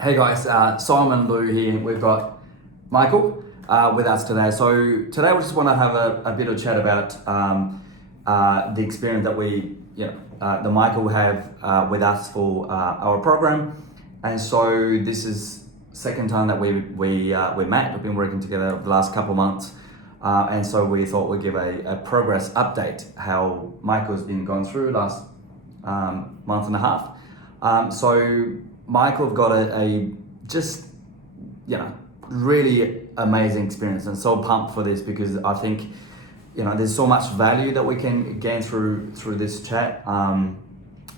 Hey guys, Simon Lou here. We've got Michael with us today. So today we just want to have a bit of chat about the experience that the Michael have with us for our program. And so this is second time that we met. We've been working together over the last couple of months. And so we thought we'd give a progress update, how Michael's been going through last month and a half. So Michael got a really amazing experience, and so pumped for this because I think there's so much value that we can gain through this chat. And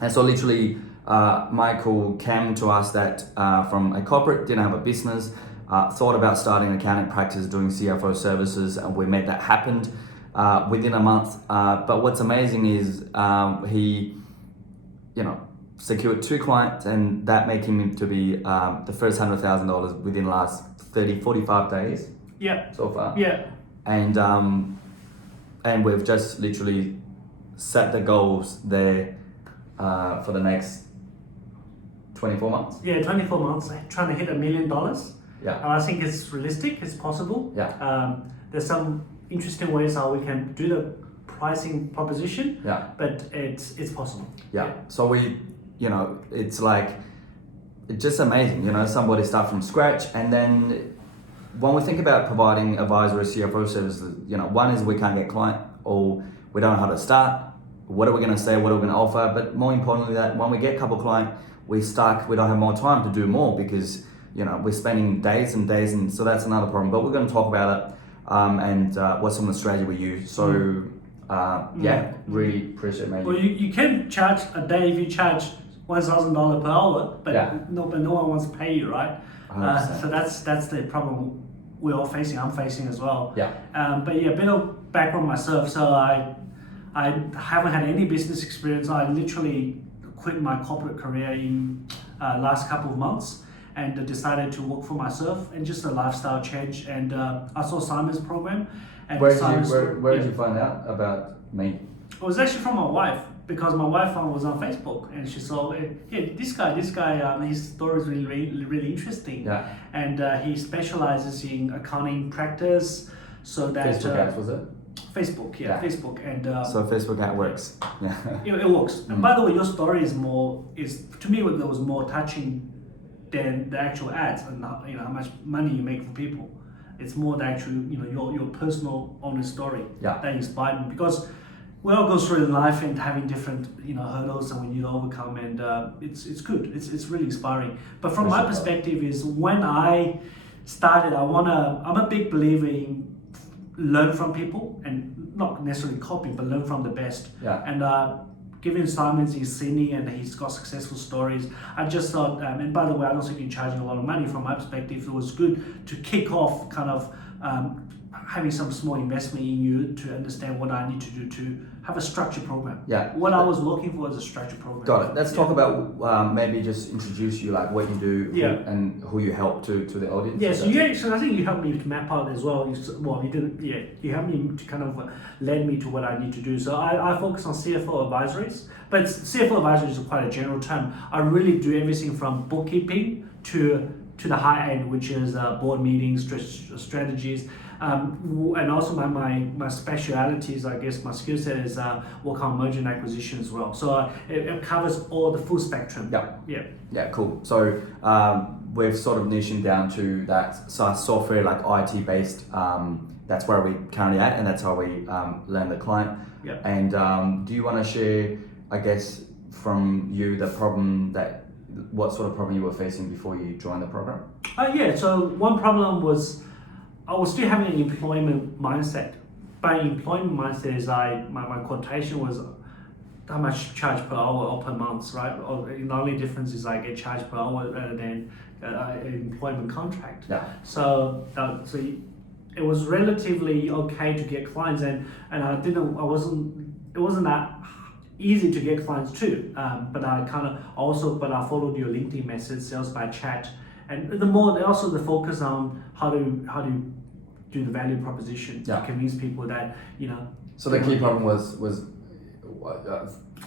so literally Michael came to us that from a corporate, didn't have a business, thought about starting an accounting practice, doing CFO services, and we made that happen within a month. But what's amazing is he secured 2 clients, and that made him to be the first $100,000 within the last 45 days. Yeah. So far. Yeah. And we've just literally set the goals there for the next 24 months. Yeah, 24 months, trying to hit $1 million. Yeah. And I think it's realistic, it's possible. Yeah. There's some interesting ways how we can do the pricing proposition. Yeah. But it's possible. Yeah. So it's just amazing, somebody start from scratch. And then when we think about providing advisory CFO services, one is we can't get client, or we don't know how to start. What are we going to say? What are we going to offer? But more importantly, that when we get a couple of clients, we don't have more time to do more because, we're spending days and days. And so that's another problem, but we're going to talk about it and what some of the strategy we use. So really appreciate it, mate. Well, you can charge a day if you charge $1,000 per hour, but no one wants to pay you, right? So that's the problem we're all facing. I'm facing as well. Yeah. But a bit of background myself. So I haven't had any business experience. I literally quit my corporate career in last couple of months and decided to work for myself and just a lifestyle change. And I saw Simon's program. And where did you find out about me? It was actually from my wife, because my wife was on Facebook and she saw, this guy, his story is really interesting. Yeah. And he specializes in accounting practice, so that Facebook ads, was it? Facebook, Facebook, and so Facebook ad works. Yeah. It works. And by the way, your story is to me it was more touching than the actual ads and how much money you make for people. It's more the actual your personal honest story that inspired me, because we all go through in life and having different hurdles and we need to overcome, and it's good. It's really inspiring. But from my perspective is when I started, I'm a big believer in learn from people and not necessarily copy, but learn from the best. Yeah. And given Simon's in Sydney and he's got successful stories, I just thought, and by the way, I don't think you're charging a lot of money. From my perspective, it was good to kick off kind of having some small investment in you to understand what I need to do to have a structured program. Yeah. What I was looking for is a structured program. Got it. Let's talk about maybe just introduce you, like what you do and who you help to the audience. Yeah, so I think you helped me to map out as well. You helped me to kind of led me to what I need to do. So I focus on CFO advisories, but CFO advisory is quite a general term. I really do everything from bookkeeping to the high end, which is board meetings, strategies. And also my specialities, I guess my skill set is work on merger and acquisition as well. So it covers all the full spectrum. Yeah, cool. So we've sort of niched down to that software, like IT based. That's where we currently at, and that's how we land the client. Yeah. And do you want to share, I guess, from you what sort of problem you were facing before you joined the program? So one problem was I was still having an employment mindset. By employment mindset is my quotation was how much charge per hour or per month, right? Or the only difference is I get charged per hour rather than an employment contract. Yeah. So it was relatively okay to get clients, and it wasn't that easy to get clients too. But I followed your LinkedIn message, sales by chat, and also the focus on how to do the value proposition to convince people that So the key problem was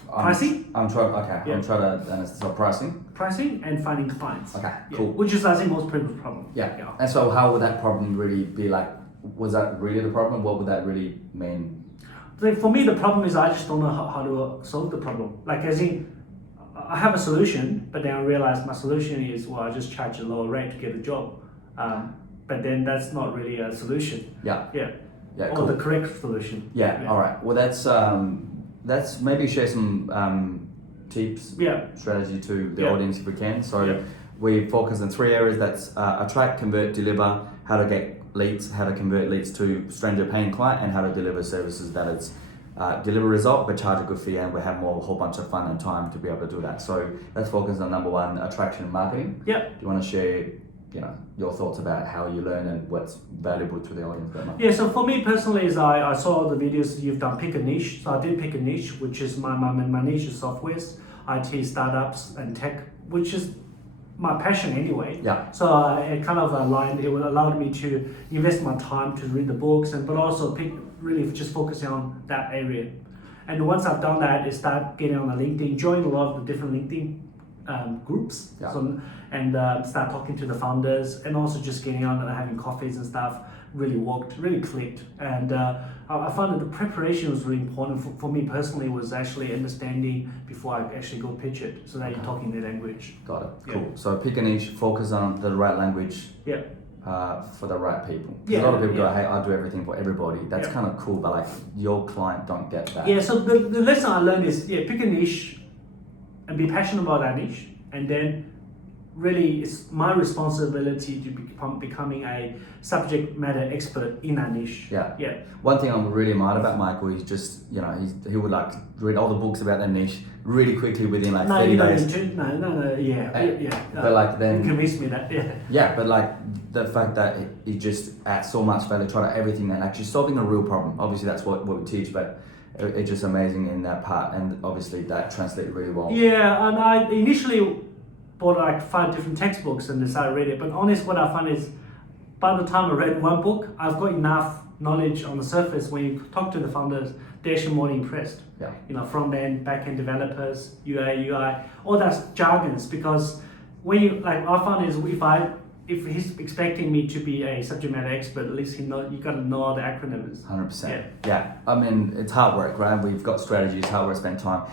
pricing. I'm trying to understand. So pricing. pricing and finding clients. Okay, Yeah, cool. which is I think most people's problem. Yeah. And so how would that problem really be like? Was that really the problem? What would that really mean? Like for me, the problem is I just don't know how to solve the problem. Like as in, I have a solution, but then I realize my solution is, well, I just charge a lower rate to get a job. But then that's not really a solution. Yeah. Yeah. Yeah. Or Cool. the correct solution. Yeah. All right. Well, that's maybe share some tips, Yeah. strategy to the Yeah. audience if we can. So Yeah. we focus on 3 areas. That's attract, convert, deliver. How to get leads, how to convert leads to stranger paying client, and how to deliver services that is deliver result but charge a good fee, and we have more a whole bunch of fun and time to be able to do that. So let's focus on number 1, attraction and marketing. Yeah. Do you want to share, your thoughts about how you learn and what's valuable to the audience? Yeah, so for me personally is I saw all the videos you've done, pick a niche. So I did pick a niche, which is my niche is softwares, IT startups and tech, which is my passion anyway. Yeah. So it kind of aligned, it allowed me to invest my time to read the books but also really just focusing on that area. And once I've done that, I start getting on the LinkedIn, join a lot of the different LinkedIn groups. Yeah. Start talking to the founders and also just getting on and having coffees and stuff really worked, really clicked. And I found that the preparation was really important for me personally, was actually understanding before I actually go pitch it, so that you're talking their language. Got it. Yeah. Cool. So pick a niche, focus on the right language. Yeah. For the right people. Yeah, A lot of people yeah. go, hey, I do everything for everybody. That's Yeah. kind of cool, but like your client don't get that. Yeah, so the lesson I learned is, pick a niche and be passionate about that niche, and then really it's my responsibility to becoming a subject matter expert in that niche. Yeah. Yeah. One thing I'm really admired about Michael is just, he would like read all the books about that niche really quickly within like 30 you don't days. need to. No, yeah. But like then... You convinced me that, yeah. Yeah, but like the fact that it just adds so much value, try to everything and actually solving a real problem. Obviously that's what we teach, but it's just amazing in that part, and obviously that translated really well. Yeah, and I initially bought like 5 different textbooks and decided to read it, but honestly what I found is by the time I read one book, I've got enough knowledge on the surface. When you talk to the founders, they're actually more impressed. Yeah. Front end, back end developers, UI, all that's jargons, because when you I found is if he's expecting me to be a subject matter expert, at least you got to know all the acronyms. 100%. Yeah. I mean, it's hard work, right? We've got strategies, hard work, spend time.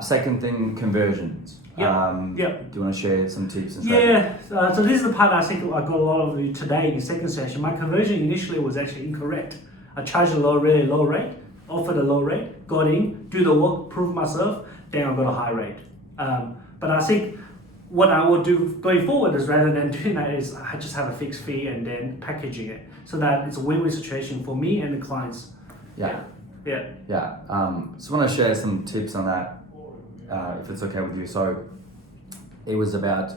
Second thing, conversions. Yeah. Do you want to share some tips and strategies? Yeah, so this is the part I think I got a lot of you today in the second session. My conversion initially was actually incorrect. I charged a really low rate, offered a low rate, got in, do the work, prove myself, then I got a high rate. But I think what I will do going forward is, rather than doing that, is I just have a fixed fee and then packaging it so that it's a win-win situation for me and the clients. Yeah. Just want to share some tips on that, if it's okay with you. So it was about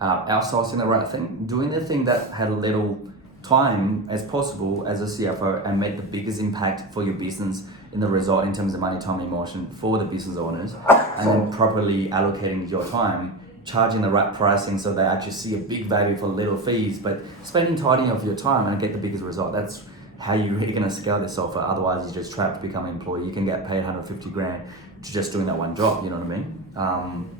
outsourcing the right thing, doing the thing that had a little time as possible as a CFO and made the biggest impact for your business in the result in terms of money, time, emotion for the business owners, and then properly allocating your time, charging the right pricing so they actually see a big value for little fees, but spending tidying of your time and get the biggest result. That's how you're really going to scale this software. Otherwise you're just trapped to become an employee. You can get paid 150 grand to just doing that one job, you know what I mean?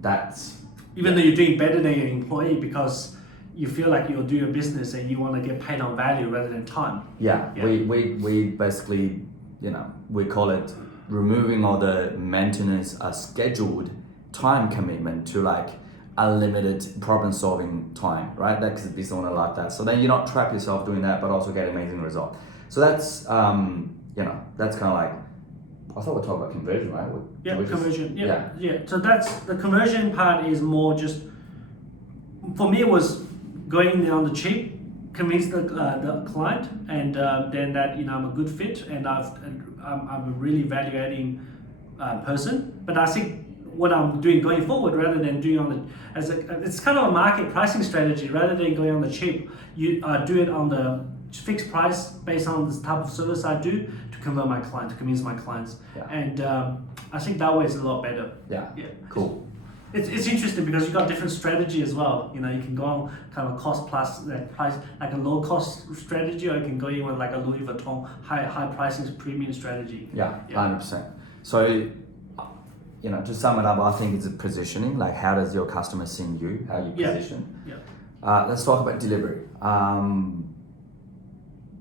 That's... Even though you're doing better than your employee, because you feel like you're doing a business and you want to get paid on value rather than time. Yeah. We basically, we call it removing all the maintenance, scheduled time commitment to like unlimited problem solving time, right? That's the business owner like that. So then you're not trap yourself doing that, but also get amazing result. So that's, that's kind of like, I thought we'd talk about conversion, right? Conversion. Yeah. So that's the conversion part is more just, for me, it was going there on the cheap, convince the client, and then that I'm a good fit and I'm a really value adding person. But I think what I'm doing going forward, rather than doing it's kind of a market pricing strategy. Rather than going on the cheap, you do it on the fixed price based on the type of service I do to convert my client, to convince my clients. Yeah. And I think that way is a lot better. Yeah. Cool. It's interesting because you've got different strategy as well. You can go on kind of a cost plus price, like a low cost strategy, or you can go in with like a Louis Vuitton high pricing premium strategy. Yeah. 100%. So to sum it up, I think it's a positioning. Like, how does your customer see you? How you position. Yeah. Let's talk about delivery.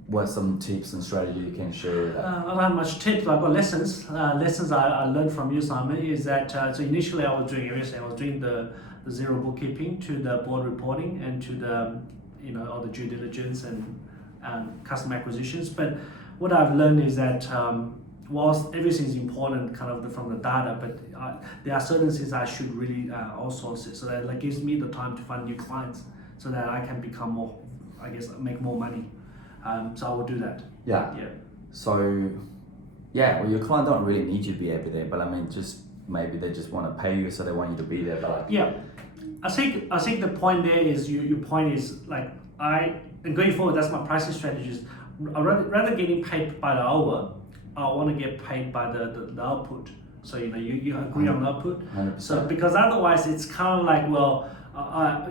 What are some tips and strategy you can share? I don't have much tips. I've got lessons. Lessons I learned from you, Simon, is that so initially I was doing everything. I was doing the zero bookkeeping to the board reporting and to the all the due diligence and customer acquisitions. But what I've learned is that whilst everything is important, kind of from the data, but there are certain things I should really outsource it, so that gives me the time to find new clients, so that I can become more, I guess, make more money. So I will do that. Yeah. So, well, your client don't really need you to be every day, but I mean, just maybe they just want to pay you, so they want you to be there. But I think the point there is your point is and going forward, that's my pricing strategies. Rather getting paid by the hour, I want to get paid by the output. So you agree on the output. 100%. So because otherwise it's kind of like, well,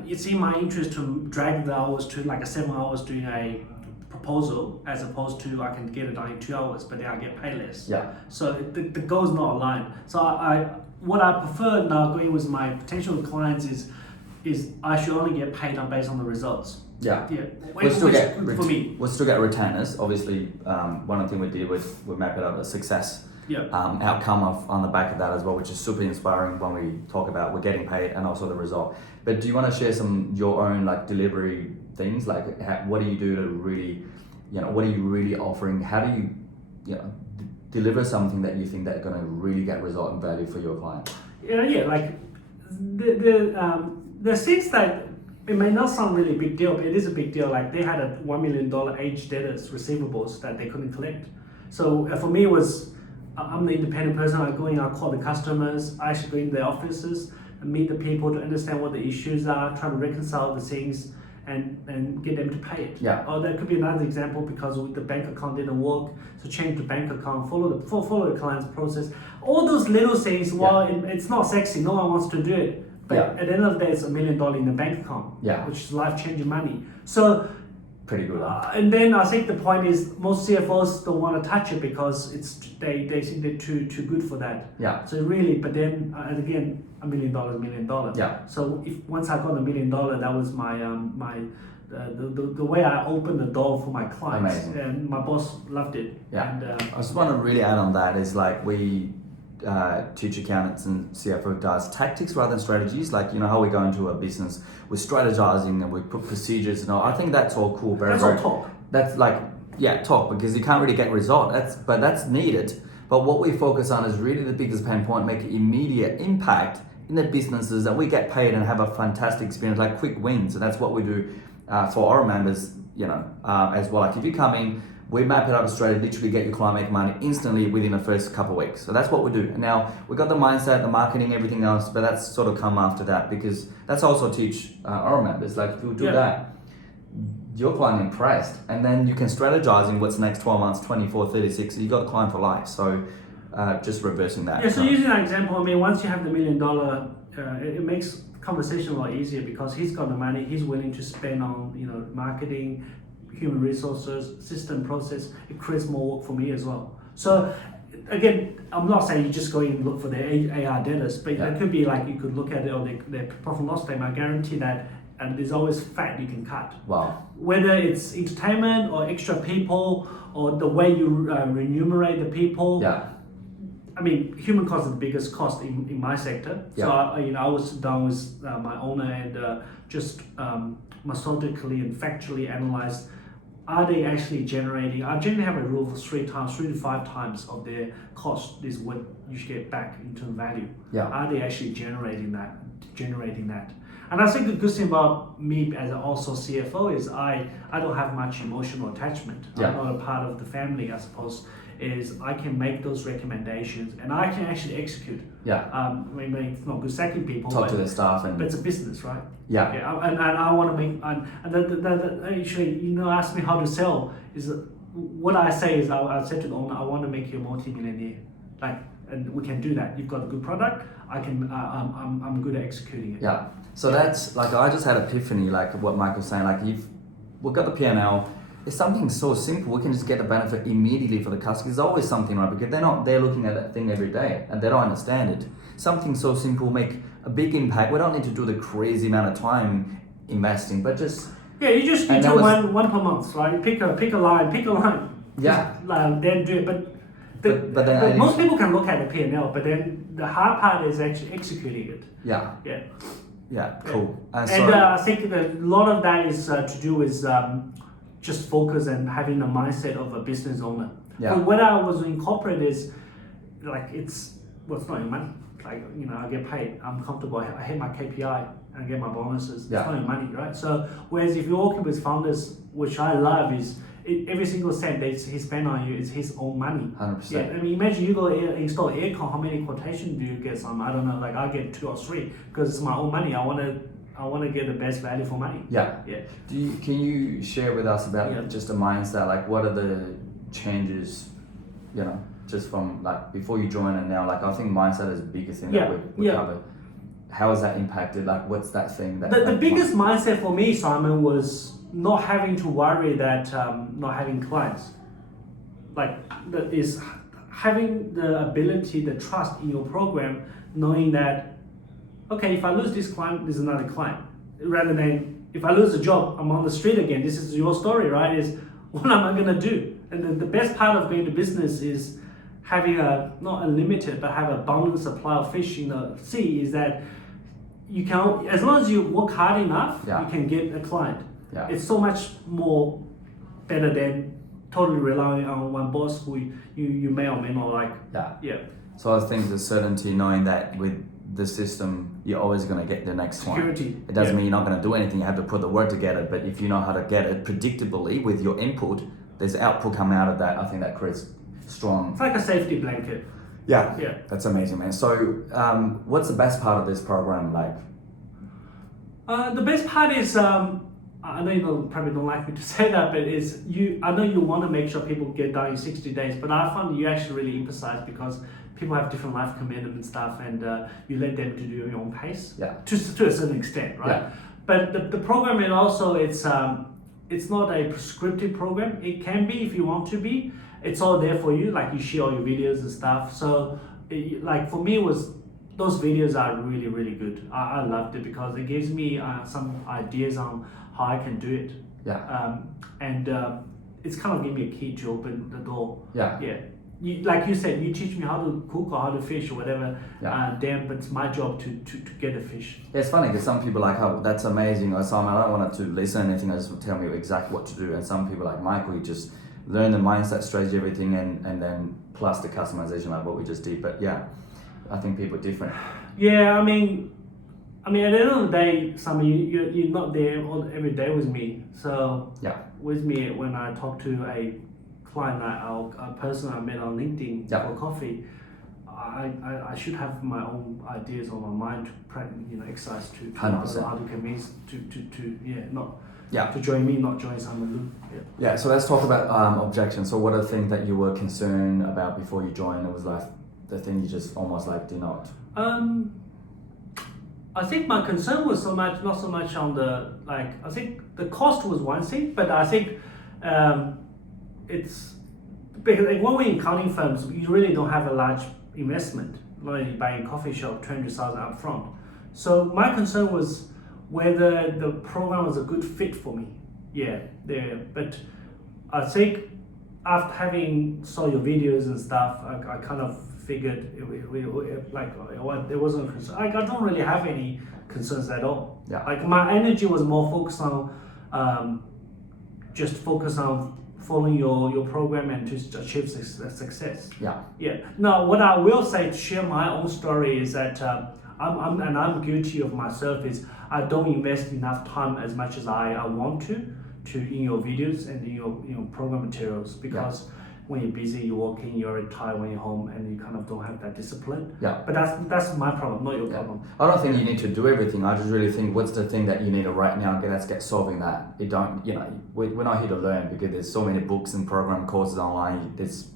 it's in my interest to drag the hours to like 7 hours doing a proposal, as opposed to I can get it done in 2 hours, but then I get paid less. Yeah. So the goal is not aligned. So what I prefer now going with my potential clients is I should only get paid based on the results. Yeah. We'll still get for me. We'll still get retainers. Obviously, one of the things we did was we mapped out a success outcome on the back of that as well, which is super inspiring when we talk about we're getting paid and also the result. But do you want to share your own delivery things? What do you do to really, what are you really offering? How do you, deliver something that you think that's going to really get result and value for your client? Like the things that it may not sound really big deal, but it is a big deal. Like they had a $1 million aged debtors receivables that they couldn't collect. So for me, I'm the independent person. I go in, I call the customers, I actually go into their offices and meet the people to understand what the issues are, try to reconcile the things and get them to pay it. Yeah. Or that could be another example because the bank account didn't work, so change the bank account, follow the client's process. All those little things, while it's not sexy, no one wants to do it. But at the end of the day, it's $1 million in the bank account, which is life-changing money. So, pretty good. And then I think the point is most CFOs don't want to touch it because they think they're too good for that. Yeah. So really, but then again, $1 million. Yeah. So once I got $1 million, that was my the way I opened the door for my clients. Amazing. And my boss loved it. Yeah. And, I just want to really add on that is we teach accountants and CFO does tactics rather than strategies. How we go into a business, we're strategizing and we put procedures and all. I think that's all cool. That's all talk. That's talk, because you can't really get result. That's needed. But what we focus on is really the biggest pain point, make immediate impact in the businesses that we get paid and have a fantastic experience, like quick wins. And that's what we do for our members, as well. If you come in, we map it out straight, literally get your client make money instantly within the first couple of weeks. So that's what we do. And now we got the mindset, the marketing, everything else, but that's sort of come after that, because that's also teach our members. If you do that, your client impressed, and then you can strategize in what's next 12 months, 24, 36, you got the client for life. So just reversing that. Yeah, so using that example, once you have the $1 million, it makes conversation a lot easier because he's got the money, he's willing to spend on marketing, human resources, system process. It creates more work for me as well. So again, I'm not saying you just go in and look for the AR debtors, but it could be you could look at it or their profit and loss statement. I guarantee that, and there's always fat you can cut. Wow. Whether it's entertainment or extra people or the way you remunerate the people. Yeah. Human cost is the biggest cost in my sector. Yeah. So I was sit down with my owner and just methodically and factually analyze, are they actually generating? I generally have a rule of 3 to 5 times of their cost is what you should get back into value. Yeah. Are they actually generating that? And I think the good thing about me as also CFO is I don't have much emotional attachment. Yeah. I'm not a part of the family, I suppose. Is I can make those recommendations and I can actually execute. Yeah. It's not good sacking people. Talk to the staff but it's a business, right? Yeah. And I want to make actually ask me how to sell is what I say is I said to the owner, I want to make you a multi-millionaire. And we can do that. You've got a good product. I'm good at executing it. Yeah. So that's I just had epiphany, what Michael's saying. We've got the P&L. It's something so simple. We can just get the benefit immediately for the customer. There's always something, right? Because they're looking at that thing every day and they don't understand it. something so simple make a big impact. We don't need to do the crazy amount of time investing, but just Yeah, you just need And to that was- one per month, right? Pick a line. Yeah. Then do it. But then I most people can look at the P&L, but then the hard part is actually executing it. yeah, Yeah. cool. And So I think that a lot of that is to do with just focus and having the mindset of a business owner. Yeah. But when I was in corporate is like it's not your money. Like I get paid. I'm comfortable. I hit my KPI and get my bonuses. Yeah. It's not your money, right? So whereas if you're working with founders, which I love, is every single cent that he spend on you is his own money. 100%. Yeah, I mean, imagine you go install aircon. How many quotations do you get? Some I don't know. Like I get 2 or 3 because it's my own money. I want to get the best value for money. Yeah. Yeah. Can you share with us about Yeah. just the mindset? Like, what are the changes? Just from like before you join and now. Like, I think mindset is the biggest thing Yeah, that we yeah. cover. How has that impacted? Like, what's that thing that The biggest mindset for me, Simon, was not having to worry that not having clients. Like that is having the ability, the trust in your program, knowing that okay, if I lose this client, there's another client. Rather than if I lose a job, I'm on the street again. This is your story, right? Is what am I gonna do? And the best part of going to business is having not unlimited, but have a abundant supply of fish in the sea. Is that you can, as long as you work hard enough, Yeah. you can get a client. Yeah. It's so much more better than totally relying on one boss who you may or may not like. Yeah. Yeah. So I think the certainty, knowing that with the system, you're always going to get the next one. Security. It doesn't Yeah. mean you're not going to do anything. You have to put the work to get it. But if you know how to get it predictably with your input, there's output coming out of that. I think that creates strong. It's like a safety blanket. Yeah. Yeah. That's amazing, man. So, what's the best part of this program like? The best part is I know you probably don't like me to say that, but is I know you want to make sure people get done in 60 days, but I found you actually really emphasize because people have different life commitment and stuff, and you let them to do your own pace. Yeah. To a certain extent, right? Yeah. But the program is also it's not a prescriptive program. It can be if you want to be. It's all there for you. Like you share all your videos and stuff. So like for me those videos are really, really good. I loved it because it gives me some ideas on how I can do it. Yeah. And it's kind of gave me a key to open the door. Yeah. Yeah. Like you said, you teach me how to cook or how to fish or whatever. Yeah. Then, but it's my job to get the fish. Yeah, it's funny because some people are like, oh, that's amazing. Or some, I don't want to listen anything. I just want to tell me exactly what to do. And some people like Michael, you just learn the mindset, strategy, everything, and then plus the customization, like what we just did. But yeah, I think people are different. Yeah, I mean, at the end of the day, Simon, you're not there every day with me. So Yeah. with me when I talk to a client, a person I met on LinkedIn Yeah. for coffee, I should have my own ideas on my mind to exercise to 100%. how to convince to Yeah. join me, not join someone. Yeah, so let's talk about objections. So what are the things that you were concerned about before you joined? It was like the thing you just almost like did not. I think my concern was not so much on the I think the cost was one thing, but I think it's because when we're in accounting firms, you really don't have a large investment. Like buying a coffee shop, 200,000 up front. So my concern was whether the program was a good fit for me. But I think after having saw your videos and stuff, I kind of figured it wasn't a concern. I don't really have any concerns at all. Yeah. Like my energy was more focused on just focus on following your program and to achieve success. Yeah. Yeah. Now, what I will say to share my own story is that I'm guilty of myself is I don't invest enough time as much as I want to in your videos and in your program materials because when you're busy, you're working, you're tired when you're home, and you kind of don't have that discipline. Yeah. But that's my problem, not your problem. I don't think you need to do everything. I just really think what's the thing that you need to right now. Okay, let's get solving that. You don't, we're not here to learn because there's so many books and program courses online. There's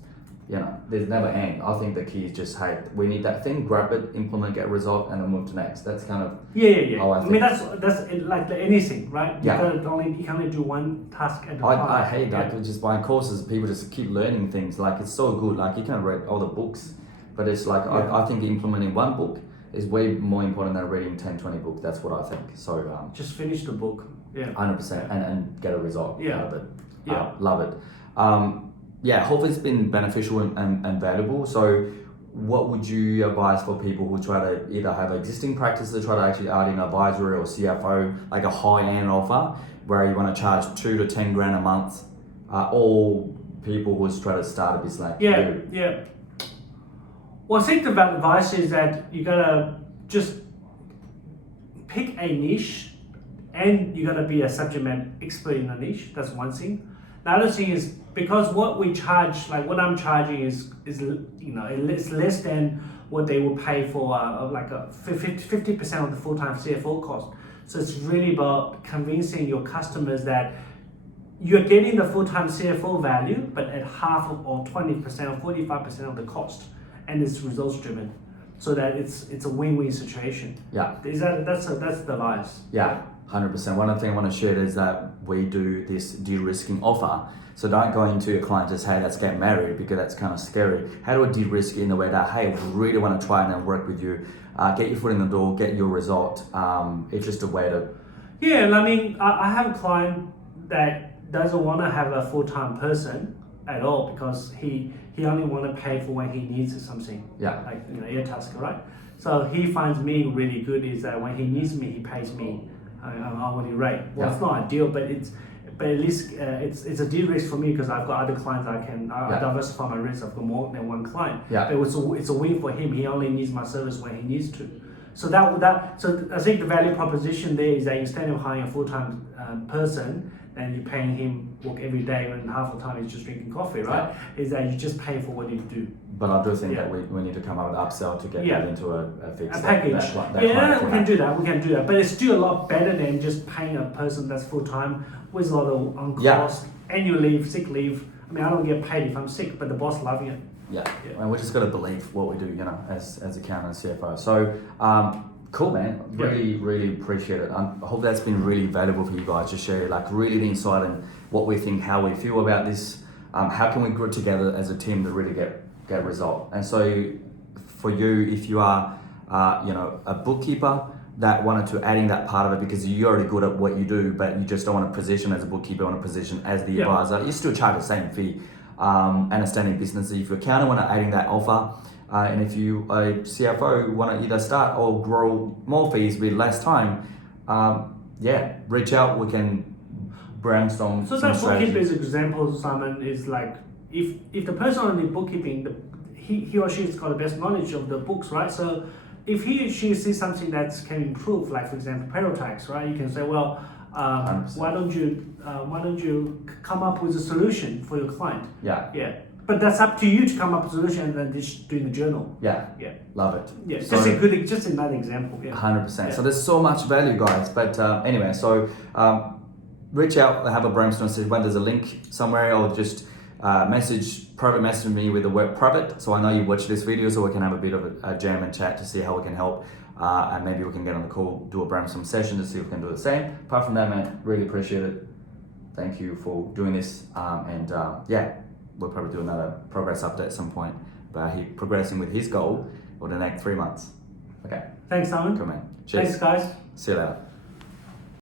never end. I think the key is just, hey, we need that thing, grab it, implement, get a result, and then move to next. That's kind of how I think. I mean, that's like anything, right? Yeah. You can only do one task at a time. I hate that. Just buying courses, people just keep learning things. Like it's so good. Like you can read all the books, but it's like I think implementing one book is way more important than reading 10, 20 books. That's what I think. So Just finish the book. Yeah. 100% and get a result Yeah. out of it. Yeah. Love it. Hopefully it's been beneficial and valuable. So what would you advise for people who try to either have existing practices, try to actually add in advisory or CFO, like a high-end offer where you want to charge 2 to 10 grand a month, or people who try to start a business like you? Yeah. Well, I think the advice is that you gotta just pick a niche, and you gotta be a subject matter expert in a niche. That's one thing. The other thing is, because what we charge, like what I'm charging is it's less than what they will pay for like a 50% of the full-time CFO cost. So it's really about convincing your customers that you're getting the full-time CFO value, but at half of, or 20% or 45% of the cost, and it's results driven, so that it's a win-win situation. Yeah. That's the advice. Yeah, 100%. One of the things I want to share is that we do this de-risking offer. So don't go into your client just, hey, let's get married, because that's kind of scary. How do I de-risk it in a way that, hey, we really want to try and work with you, get your foot in the door, get your result. It's just a way to... Yeah, and I mean, I have a client that doesn't want to have a full-time person at all, because he only want to pay for when he needs something. Yeah. Like, AirTasker, right? So he finds me really good is that when he needs me, he pays me an hourly rate. Well, It's not ideal, but at least it's a de-risk for me, because I've got other clients I diversify my risk. I've got more than one client. Yeah. But it's a win for him. He only needs my service when he needs to. So so I think the value proposition there is that instead of hiring a full-time person, and you're paying him work every day, and half the time he's just drinking coffee, right? Yeah. Is that you just pay for what you do. But I do think that we need to come up with upsell to get that into a fixed package. We can do that. But it's still a lot better than just paying a person that's full time with a lot of on-cost, annual leave, sick leave. I mean, I don't get paid if I'm sick, but the boss loving it. Yeah. And we just got to believe what we do, as accountant and CFO. So, cool, man. Really appreciate it. I hope that's been really valuable for you guys to share, like really the insight and what we think, how we feel about this. How can we grow together as a team to really get a result? And so, for you, if you are, a bookkeeper that wanted to add in that part of it, because you're already good at what you do, but you just don't want to position as a bookkeeper, you want to position as the advisor. You still charge the same fee. Understanding business. If you're accountant, want to add in that offer. And if you a CFO want to either start or grow more fees with less time, reach out. We can brainstorm. So that bookkeeping example, Simon, is like if the person on the bookkeeping, he or she's got the best knowledge of the books, right? So if he or she sees something that can improve, like for example payroll tax, right? You can say, well, why don't you come up with a solution for your client? Yeah. But that's up to you to come up with a solution and then just doing the journal. Yeah. Love it. Yeah. So, just another example. 100%. So there's so much value, guys. But anyway, so reach out, have a brainstorm, see when there's a link somewhere, or just private message me with the word private, so I know you watch this video, so we can have a bit of a jam and chat to see how we can help. And maybe we can get on the call, do a brainstorm session to see if we can do the same. Apart from that, man, really appreciate it. Thank you for doing this. We'll probably do another progress update at some point. But he's progressing with his goal for the next 3 months. Okay. Thanks, Simon. Cool, man. Cheers. Thanks, guys. See you later.